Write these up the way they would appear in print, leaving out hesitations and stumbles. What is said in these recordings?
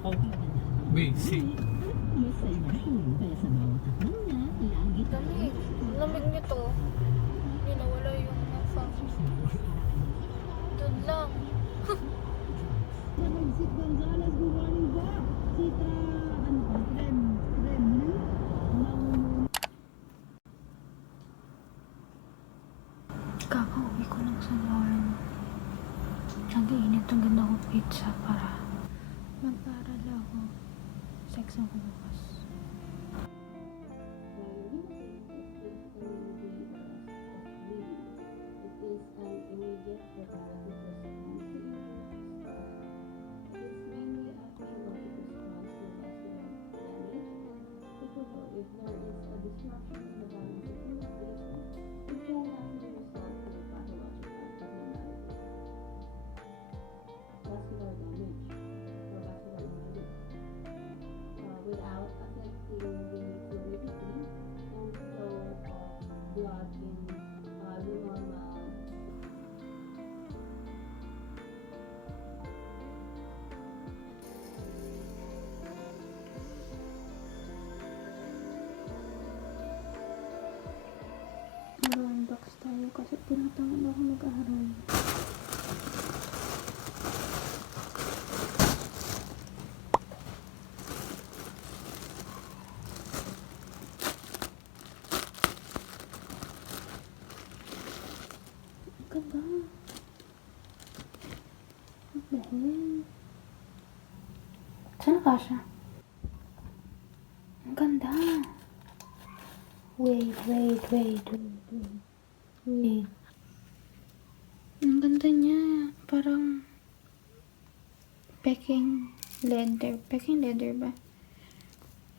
Oh, basic. Lamig. Lamig nito. Hindi nawala yung fan. Doon lang. Gonzales, good morning po. Sita, ano pa, Kremlin. Kakauwi ko lang sa Norm. Nag-iinit ang ganda ko pizza para mag-aral ako. Sex ako bukas. If there is a disruption in the balance of communication, it can actually result in pathological abnormality, vascular damage, or vascular injury, without affecting the fluidity and flow of blood in the normal. Drawing box tayo kasi tinatamad ako mag-aral. Ang ganda. What the hell? Saan ka siya? Ang ganda. Wait. Ang ganda niya. Parang packing leather. Packing leather ba?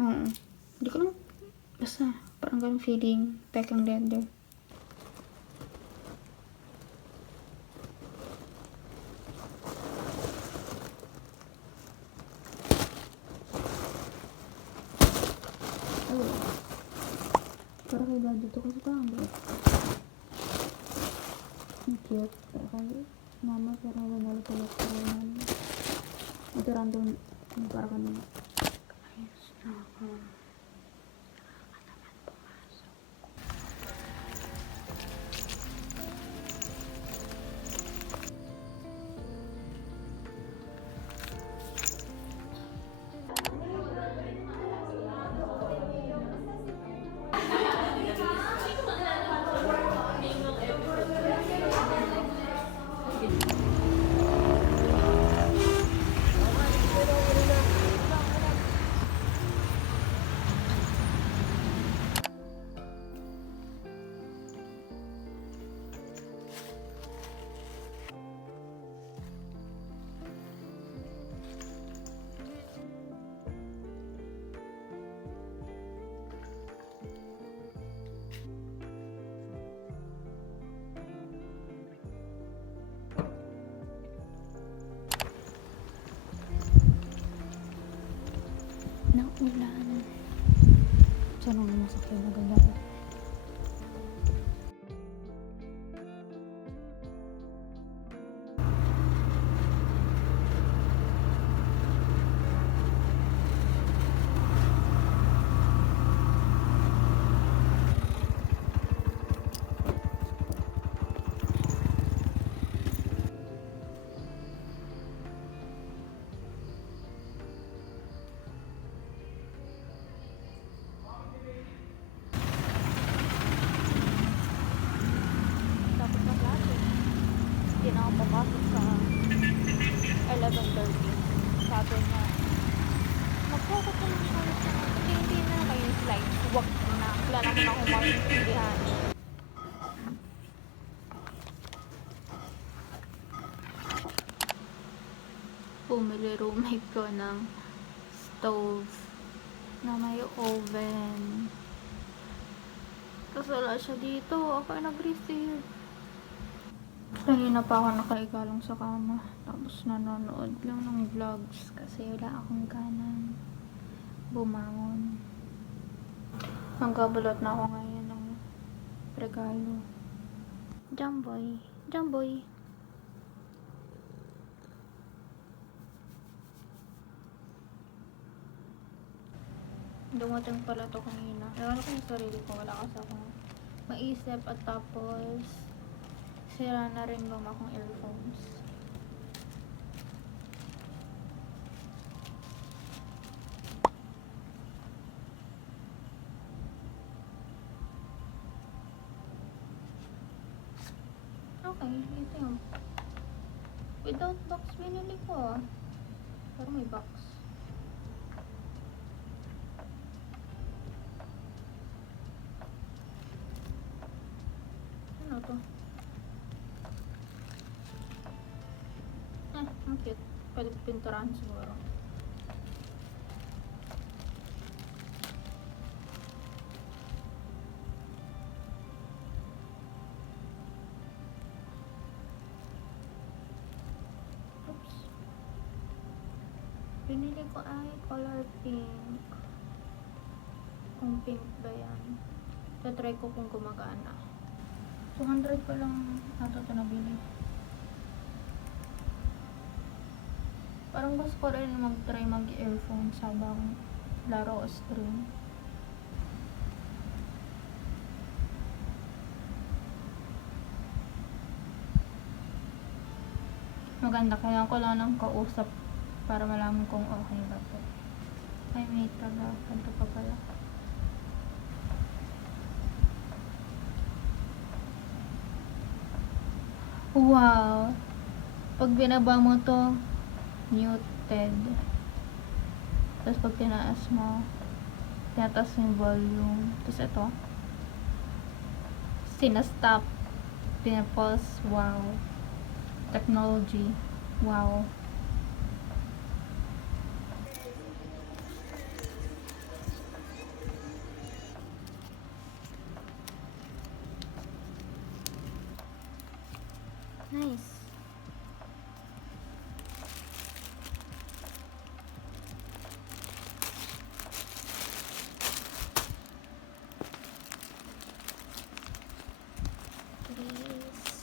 Oo. Hindi ko lang. Basta. Parang ganun feeling. Packing leather. Oh. Parang may bad dito kasi tama. Ang cute. Pero kaya mama parang nanalo pala sa mama. Ito random. Parang kanina. Ayos na ako. Ulan. Sana nga masakyan na ganda ko. Hindi na ako papasok sa 11:30. Sabi niya, mag-focus na lang kayo sa hindi na kayo yung slides. Huwag na. Wala naman akong maintindihan. Bumili roommate ko ng stove na may oven. Tapos wala siya dito. Ako ay nag-receive. Kanina pa ako nakahiga lang sa kama. Tapos nanonood lang ng vlogs kasi wala akong ganang bumangon. Magbabalot na ako ngayon ng regalo. Jamboy. Dumating pala to kanina. Ewan ko yung sarili ko, wala kasi akong maisip at tapos sira na rin yung akong earphones. Okay, ito yung without box binili ko ah. Pero may box. Ano to? Ang cute. Pwede pinturahan siguro. Oops. Pinili ko ay color pink. Kung pink ba yan. Tatry ko kung gumagana. 200 pa lang ata ito nabili. Parang gusto ko rin mag-try mag-earphones habang laro o stream. Maganda, kaya ko lang ng kausap para malaman kung okay ba ito. Ay, may taga. Kanto pa pala. Wow! Pag binaba mo to, muted. Tapos pag tinaas mo, tinataas mo yung volume. Tapos ito, sinastop, pinapause. Wow! Technology. Wow! Nice. Please.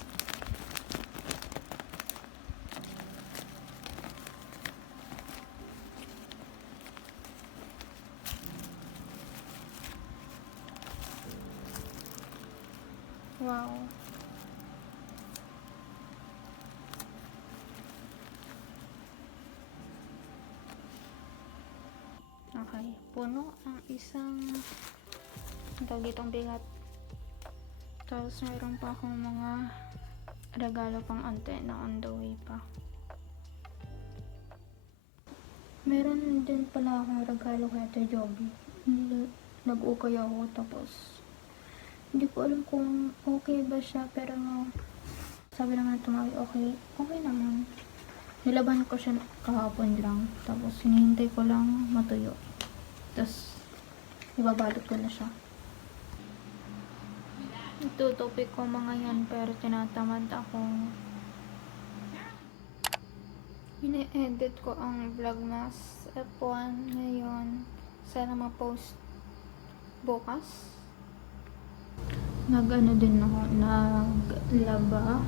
Wow. Okay, puno ang isang tawag itong bigat. Tapos mayroon pa akong mga regalo pang antena on the way pa. Meron din pala akong regalo kay Ate Joby. Nag-ukay ako tapos hindi ko alam kung okay ba siya, pero sabi naman tumawi okay naman. Nilaban ko siya kahapon lang, tapos hinihintay ko lang matuyo. Tapos, ibabalot ko na siya. Itutopic ko mga yan, pero tinatamad akong ine-edit ko ang Vlogmas F1 ngayon. Sana ma-post bukas. Nag-ano din ako, naglaba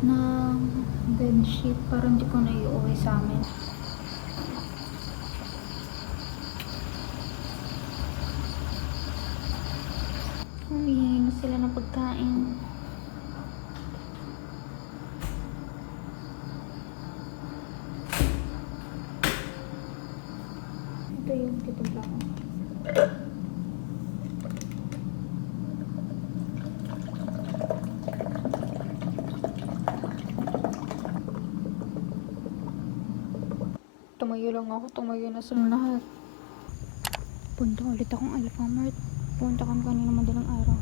ng bedsheet para hindi ko na iuwi sa amin. Humihingi na sila ng pagkain. Ito yung titumpla ko. Tumayo na sila lahat. Punta ulit akong Alfamart. Punta kami kanina madalang araw.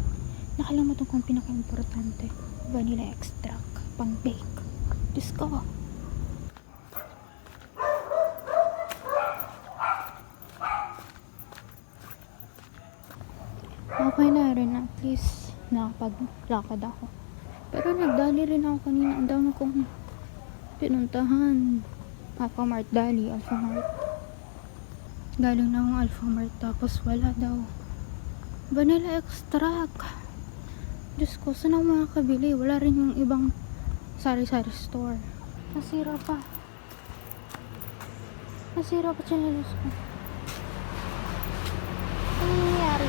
Nakalimutan ko ang pinaka-importante. Vanilla extract. Pang-bake. Diyos ko. Okay na rin. At least nakapaglakad ako. Pero nagdali rin ako kanina. Ang dami kong pinuntahan. Alfamart, Dali, Alfamart. Galing na akong Alfamart, tapos wala daw. Vanilla extract. Diyos ko, saan ako makakabili? Wala rin yung ibang sari-sari store. Nasira pa. Nasira pa siya, Diyos ko. Ano nangyayari?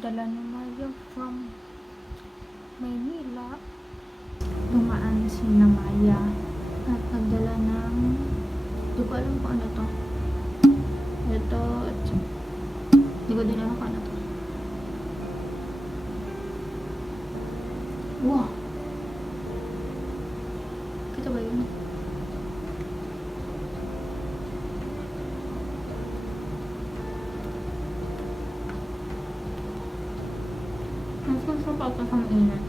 Dala ni Maya from Maynila. Dumaan si Maya at nagdala ng, di ko alam kung ano to. Ito, at di ko din alam kung ano to. Wow! Kita ba yun? Mas gusto pa ito sa mainit.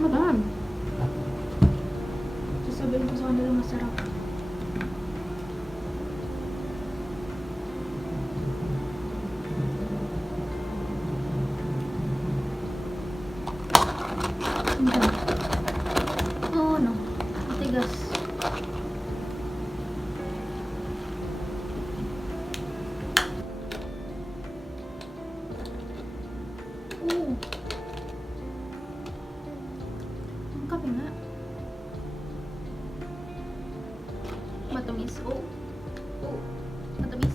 Madami. Sasabihin ko sa kanila masarap. Oo, no. Matigas. Oo. Ang kape nga. Matamis. Oo. Oo. Matamis.